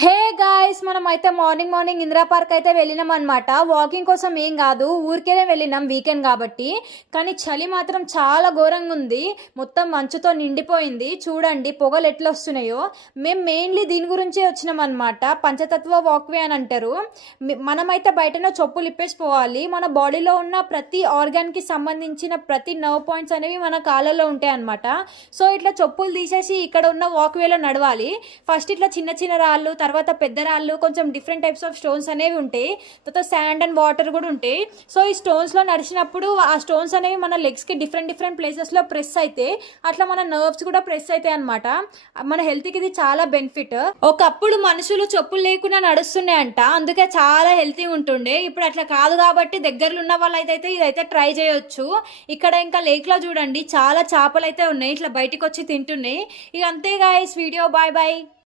Hey guys, మనం అయితే morning Indira park అయితే వెళ్ళినాం అనమాట. వాకింగ్ కోసం ఏం కాదు, ఊరికేనే వెళ్ళినాం వీకెండ్ కాబట్టి. కానీ చలి మాత్రం చాలా ఘోరంగా ఉంది. మొత్తం మంచుతో నిండిపోయింది. చూడండి పొగలు ఎట్లా వస్తున్నాయో. మేము మెయిన్లీ దీని గురించే వచ్చినాం అనమాట. పంచతత్వ వాక్వే అని అంటారు. మనమైతే బయటనే చెప్పులు ఇప్పేసి పోవాలి. మన బాడీలో ఉన్న ప్రతి ఆర్గాన్కి సంబంధించిన ప్రతి నర్వ్ పాయింట్స్ అనేవి మన కాళ్ళలో ఉంటాయి అనమాట. సో ఇట్లా చెప్పులు తీసేసి ఇక్కడ ఉన్న వాక్వేలో నడవాలి. ఫస్ట్ ఇట్లా చిన్న చిన్న రాళ్ళు, తర్వాత పెద్ద రాళ్ళు, కొంచెం డిఫరెంట్ టైప్స్ ఆఫ్ స్టోన్స్ అనేవి ఉంటాయి. తర్వాత శాండ్ అండ్ వాటర్ కూడా ఉంటాయి. సో ఈ స్టోన్స్లో నడిచినప్పుడు ఆ స్టోన్స్ అనేవి మన లెగ్స్కి డిఫరెంట్ డిఫరెంట్ ప్లేసెస్లో ప్రెస్ అయితే అట్లా మన నర్వ్స్ కూడా ప్రెస్ అవుతాయి అనమాట. మన హెల్త్కి ఇది చాలా బెనిఫిట్. ఒకప్పుడు మనుషులు చెప్పులు లేకుండా నడుస్తున్నాయంట, అందుకే చాలా హెల్తీ ఉంటుండే. ఇప్పుడు అట్లా కాదు కాబట్టి దగ్గరలో ఉన్న వాళ్ళైతే ఇదైతే ట్రై చేయొచ్చు. ఇక్కడ ఇంకా లేక్లో చూడండి చాలా చేపలు అయితే ఉన్నాయి, ఇట్లా బయటకు వచ్చి తింటున్నాయి. ఇక అంతే గాయ్స్, వీడియో బాయ్ బాయ్.